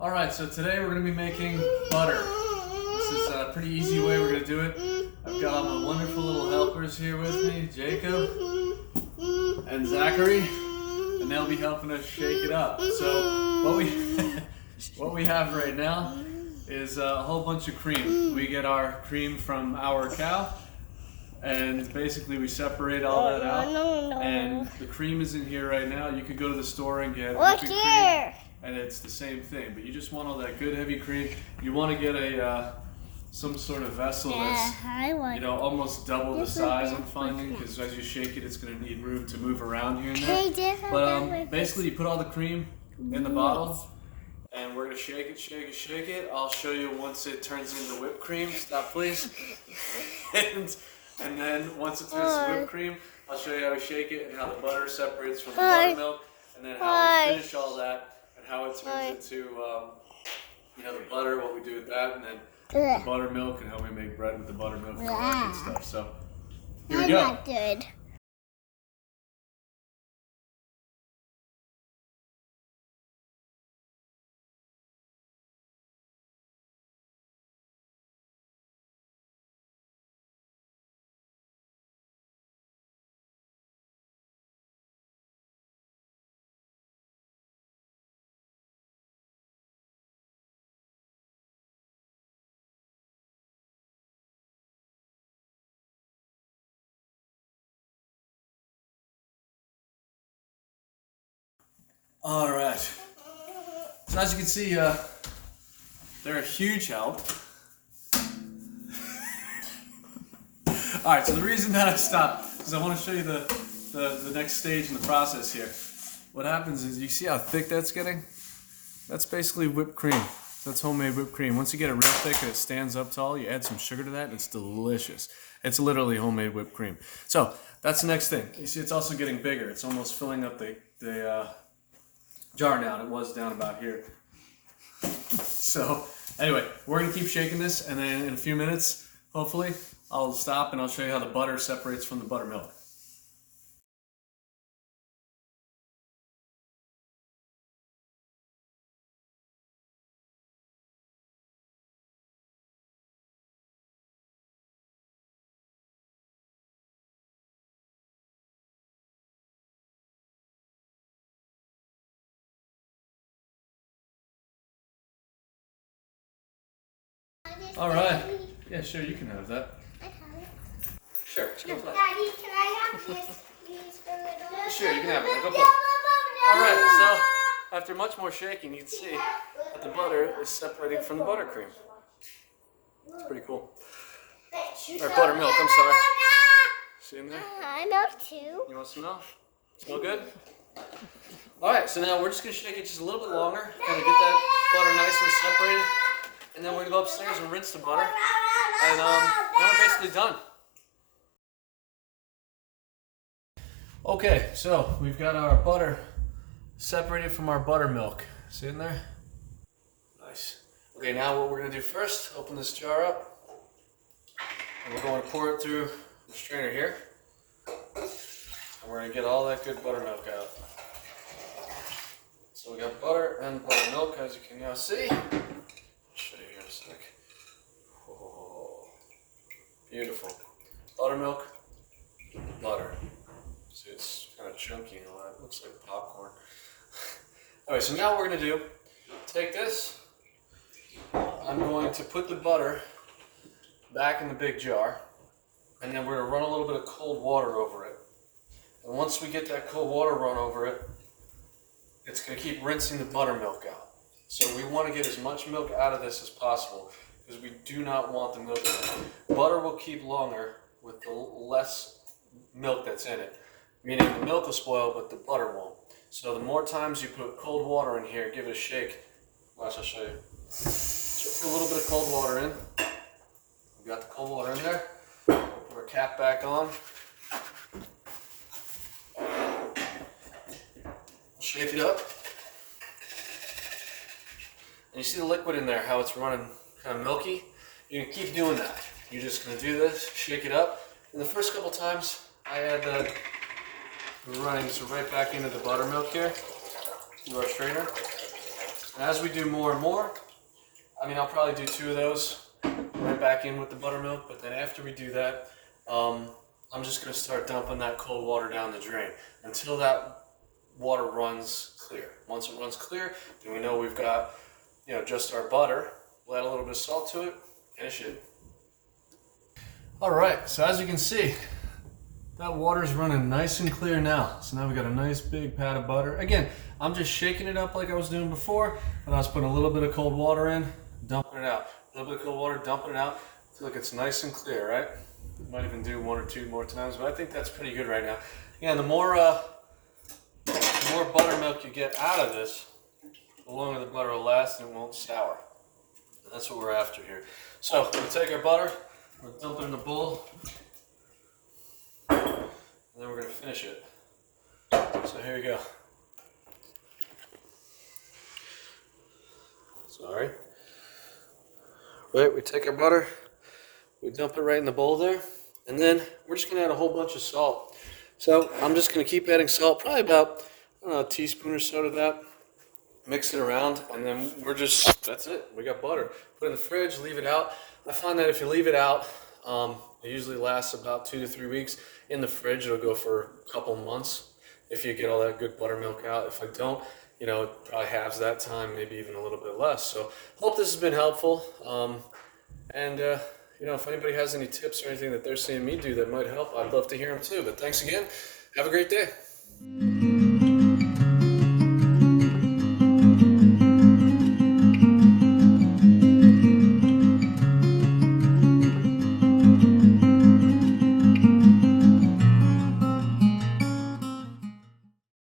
Alright, so today we're going to be making butter. This is a pretty easy way we're going to do it. I've got all my wonderful little helpers here with me, Jacob and Zachary, and they'll be helping us shake it up. So what we have right now is a whole bunch of cream. We get our cream from our cow, and basically we separate all that out, and the cream is in here right now. You could go to the store and get whipping cream, and it's the same thing, but you just want all that good heavy cream. You want to get a some sort of vessel that's almost double the size, I'm finding, because as you shake it, it's going to need room to move around here and there. But basically you put all the cream in the bottle, and we're going to shake it, shake it, shake it. I'll show you once it turns into whipped cream. Stop, please. And then once it turns to whipped cream, I'll show you how to shake it and how the butter separates from the buttermilk, and then how we finish all that and how it turns into the butter, what we do with that, and then the buttermilk and how we make bread with the buttermilk and all that good stuff. So here we go. Not good. All right. So as you can see, they're a huge help. All right. So the reason that I stopped is I want to show you the next stage in the process here. What happens is, you see how thick that's getting? That's basically whipped cream. That's homemade whipped cream. Once you get it real thick and it stands up tall, you add some sugar to that, and it's delicious. It's literally homemade whipped cream. So that's the next thing. You see, it's also getting bigger. It's almost filling up the jar now, and it was down about here. So anyway, we're gonna keep shaking this, and then in a few minutes, hopefully, I'll stop and I'll show you how the butter separates from the buttermilk. All right. Yeah, sure, you can have that. Sure, go play. Daddy, can I have this, please, for little? Sure, you can have it. Go play. All right, so after much more shaking, you can see that the butter is separating from the buttercream. It's pretty cool. Or buttermilk, I'm sorry. See in there? I milk too. You want some milk? Smell good? All right, so now we're just gonna shake it just a little bit longer, kind of get that butter nice and separated, and then we're gonna go upstairs and rinse the butter, and then we're basically done. Okay, so we've got our butter separated from our buttermilk. See in there? Nice. Okay, now what we're gonna do first, open this jar up, and we're going to pour it through the strainer here, and we're gonna get all that good buttermilk out. So we got butter and buttermilk, as you can now see. I'll show you here in a sec. Oh, beautiful. Buttermilk, butter. See, it's kind of chunky and all that. Looks like popcorn. Alright, so now what we're going to do, take this. I'm going to put the butter back in the big jar, and then we're going to run a little bit of cold water over it. And once we get that cold water run over it, it's going to keep rinsing the buttermilk out. So we want to get as much milk out of this as possible, because we do not want the milk in it. Butter will keep longer with the less milk that's in it, meaning the milk will spoil, but the butter won't. So the more times you put cold water in here, give it a shake. Watch, I'll show you. So put a little bit of cold water in. We got the cold water in there. We'll put our cap back on. Shake it up. And you see the liquid in there, how it's running kind of milky? You can keep doing that. You're just going to do this, shake it up. And the first couple times, I add that running so right back into the buttermilk here through our strainer. And as we do more and more, I mean, I'll probably do 2 of those right back in with the buttermilk, but then after we do that, I'm just going to start dumping that cold water down the drain until that water runs clear. Once it runs clear, then we know we've got, you know, just our butter. We'll add a little bit of salt to it, finish it. All right, so as you can see, that water's running nice and clear now. So now we've got a nice big pat of butter. Again, I'm just shaking it up like I was doing before, and I was putting a little bit of cold water in, dumping it out. A little bit of cold water, dumping it out until it gets nice and clear, right? Might even do 1 or 2 more times, but I think that's pretty good right now. Yeah, the more buttermilk you get out of this, the longer the butter will last and it won't sour. And that's what we're after here. So we'll take our butter, we'll dump it in the bowl, and then we're going to finish it. So here we go. Sorry. Right, we take our butter, we dump it right in the bowl there, and then we're just going to add a whole bunch of salt. So I'm just going to keep adding salt, probably about, I don't know, a teaspoon or so to that. Mix it around, and then that's it. We got butter. Put it in the fridge, leave it out. I find that if you leave it out, it usually lasts about 2 to 3 weeks. In the fridge, it'll go for a couple months if you get all that good buttermilk out. If I don't, you know, it probably halves that time, maybe even a little bit less. So hope this has been helpful. You know, if anybody has any tips or anything that they're seeing me do that might help, I'd love to hear them too. But thanks again. Have a great day.